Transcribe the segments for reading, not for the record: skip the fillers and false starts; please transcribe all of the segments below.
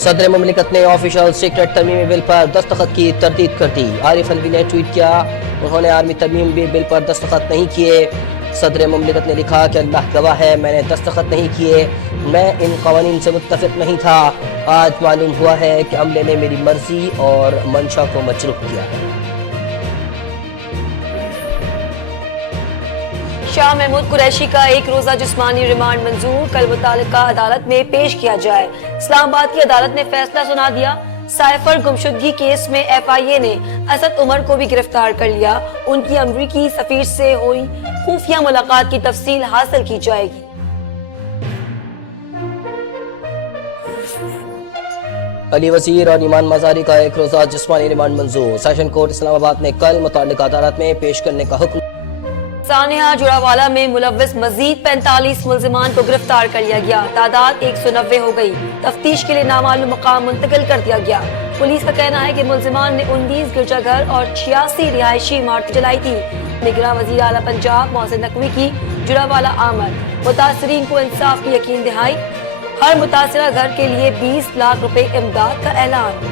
صدر مملکت نے آفیشل سیکرٹ ترمیمی بل پر دستخط کی تردید کر دی۔ عارف الوی نے ٹویٹ کیا، انہوں نے آرمی ترمیمی بل پر دستخط نہیں کیے۔ صدر مملکت نے لکھا کہ اللہ گواہ ہے، میں نے دستخط نہیں کیے، میں ان قوانین سے متفق نہیں تھا۔ آج معلوم ہوا ہے کہ عملے نے میری مرضی اور منشا کو مجروح کیا ہے۔ شاہ محمود قریشی کا ایک روزہ جسمانی ریمانڈ منظور، کل متعلقہ عدالت میں پیش کیا جائے۔ اسلام آباد کی عدالت نے فیصلہ سنا دیا۔ سائفر گمشدگی کیس میں ایف آئی اے نے اسد عمر کو بھی گرفتار کر لیا۔ ان کی امریکی سفیر سے ہوئی خفیہ ملاقات کی تفصیل حاصل کی جائے گی۔ علی وزیر اور ایمان مزاری کا ایک روزہ جسمانی ریمانڈ منظور، سیشن کورٹ اسلام آباد نے کل متعلقہ عدالت میں پیش کرنے کا حکم۔ سانحہ جوڑاوالا میں ملوث مزید 45 ملزمان کو گرفتار کر لیا گیا، تعداد 190 ہو گئی۔ تفتیش کے لیے نامعلوم مقام منتقل کر دیا گیا۔ پولیس کا کہنا ہے کہ ملزمان نے 19 گرجا گھر اور 86 رہائشی عمارتیں جلائی تھی۔ نگراں وزیر اعلیٰ پنجاب محسن نقوی کی جوڑاوالا آمد، متاثرین کو انصاف کی یقین دہائی۔ ہر متاثرہ گھر کے لیے 20 لاکھ روپے امداد کا اعلان۔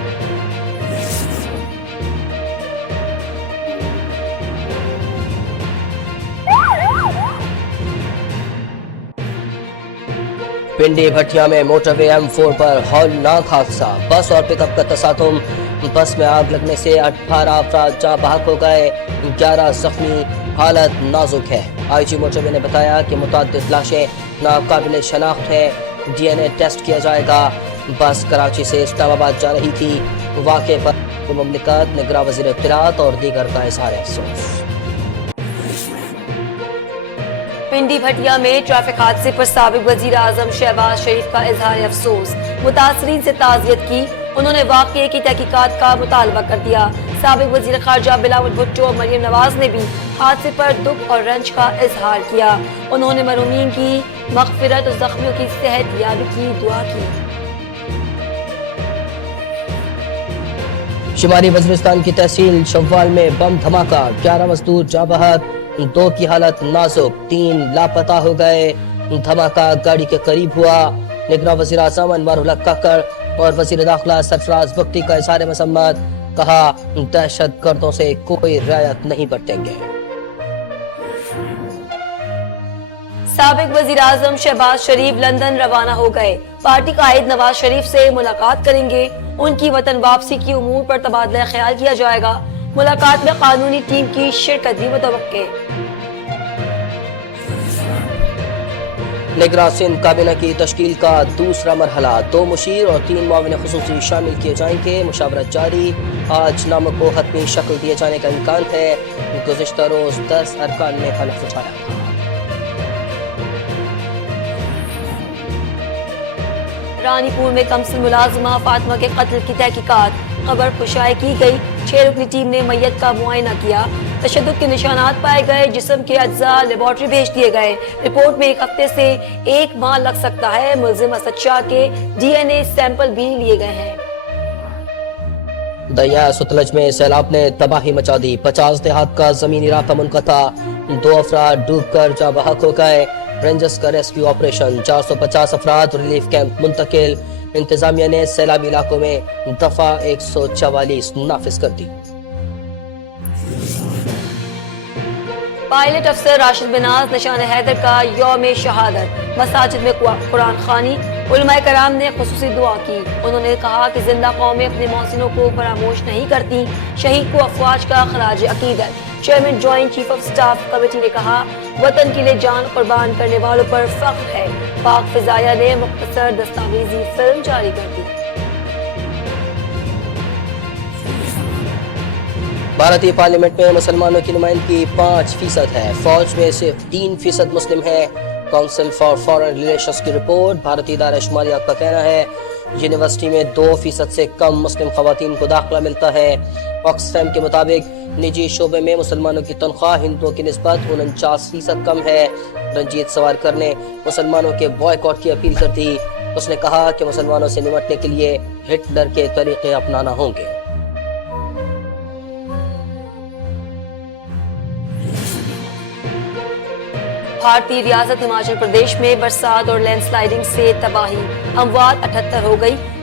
پنڈی بھٹیا میں موٹر وے M4 پر ہولناک حادثہ، بس اور پک اپ کا تصادم۔ بس میں آگ لگنے سے 18 افراد جاں بحق ہو گئے، 11 زخمی، حالت نازک ہے۔ آئی جی موٹر وے نے بتایا کہ متعدد لاشیں ناقابل شناخت ہیں، ڈی این اے ٹیسٹ کیا جائے گا۔ بس کراچی سے اسلام آباد جا رہی تھی۔ واقعے پر مملکت، نگراں وزیر اطلاعات اور دیگر کا اظہار افسوس۔ پنڈی بھٹیا میں ٹریفک حادثے پر سابق وزیر اعظم شہباز شریف کا اظہار افسوس، متاثرین سے تعزیت کی۔ انہوں نے واقعے کی تحقیقات کا مطالبہ کر دیا۔ سابق وزیر خارجہ بلاول بھٹو اور مریم نواز نے بھی حادثے پر دکھ اور رنج کا اظہار کیا۔ انہوں نے مرحومین کی مغفرت اور زخمیوں کی صحت یابی کی دعا کی۔ شمالی وزیرستان کی تحصیل شوال میں بم دھماکہ، 11 مزدور جاں بحق، 2 کی حالت نازک، 3 لاپتہ ہو گئے۔ دھماکہ گاڑی کے قریب ہوا۔ نگراں وزیر اعظم انوار الحق ککڑ اور وزیر داخلہ سرفراز بگٹی کا اظہار مذمت، کہا دہشت گردوں سے کوئی رعایت نہیں برتیں گے۔ سابق وزیر اعظم شہباز شریف لندن روانہ ہو گئے۔ پارٹی قائد نواز شریف سے ملاقات کریں گے۔ ان کی وطن واپسی کی امور پر تبادلہ خیال کیا جائے گا۔ ملاقات میں قانونی ٹیم کی شرکت بھی متوقع۔ نگراں سندھ کابینہ کی تشکیل کا دوسرا مرحلہ، 2 مشیر اور 3 معاون خصوصی شامل کیے جائیں گے۔ مشاورت جاری، آج ناموں کو حتمی شکل دیے جانے کا امکان ہے۔ گزشتہ روز 10 ارکان نے حلف اٹھایا تھا۔ رانی پور میں کمسن ملازمہ فاطمہ کے قتل کی تحقیقات، خبر کشائے کی گئی۔ 6 رکنی ٹیم نے میت کا معائنہ کیا۔ تشدد کے نشانات پائے گئے، جسم کے اجزاء لیبارٹری بھیج دیے گئے۔ رپورٹ میں 1 ہفتے سے 1 ماہ لگ سکتا ہے۔ ملزم اسد شاہ کے ڈی این اے سیمپل بھی لیے گئے ہیں۔ دریا ستلج میں سیلاب نے تباہی مچا دی، 50 دیہات کا زمینی رابطہ منقطع، 2 افراد ڈوب کر جاں بحق ہو گئے۔ رینجرز کا ریسکیو آپریشن، 450 افراد ریلیف کیمپ منتقل۔ انتظامیہ نے سیلابی علاقوں میں دفعہ 144 نافذ کر دی۔ پائلٹ افسر راشد بناز نشان حیدر کا یوم شہادت، مساجد میں قرآن خوانی، علماء کرام نے خصوصی دعا کی۔ انہوں نے کہا کہ زندہ قومیں اپنے محسنوں کو فراموش نہیں کرتی۔ شہید کو افواج کا خراج عقیدت۔ Chairman joint chief of staff committee نے کہا وطن کے لیے جان قربان کرنے والوں پر فخر ہے۔ پاک فضائیہ نے مختصر دستاویزی فلم جاری کر دی۔ بھارتی پارلیمنٹ میں مسلمانوں کی نمائندگی 5% ہے، فوج میں صرف 3% مسلم ہیں۔ کونسل فار فارن ریلیشنز کی رپورٹ، بھارتی ادارہ شماریات کا کہنا ہے یونیورسٹی میں 2% سے کم مسلم خواتین کو داخلہ ملتا ہے۔ آکسفیم کے مطابق نجی شعبے میں مسلمانوں کی تنخواہ ہندوؤں کی نسبت 49% کم ہے۔ رنجیت سوارکر نے مسلمانوں کے بوائیکاٹ کی اپیل کر دی۔ اس نے کہا کہ مسلمانوں سے نمٹنے کے لیے ہٹلر کے طریقے اپنانا ہوں گے۔ بھارتی ریاست ہماچل پردیش میں برسات اور لینڈ سلائیڈنگ سے تباہی، اموات 78 ہو گئی۔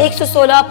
116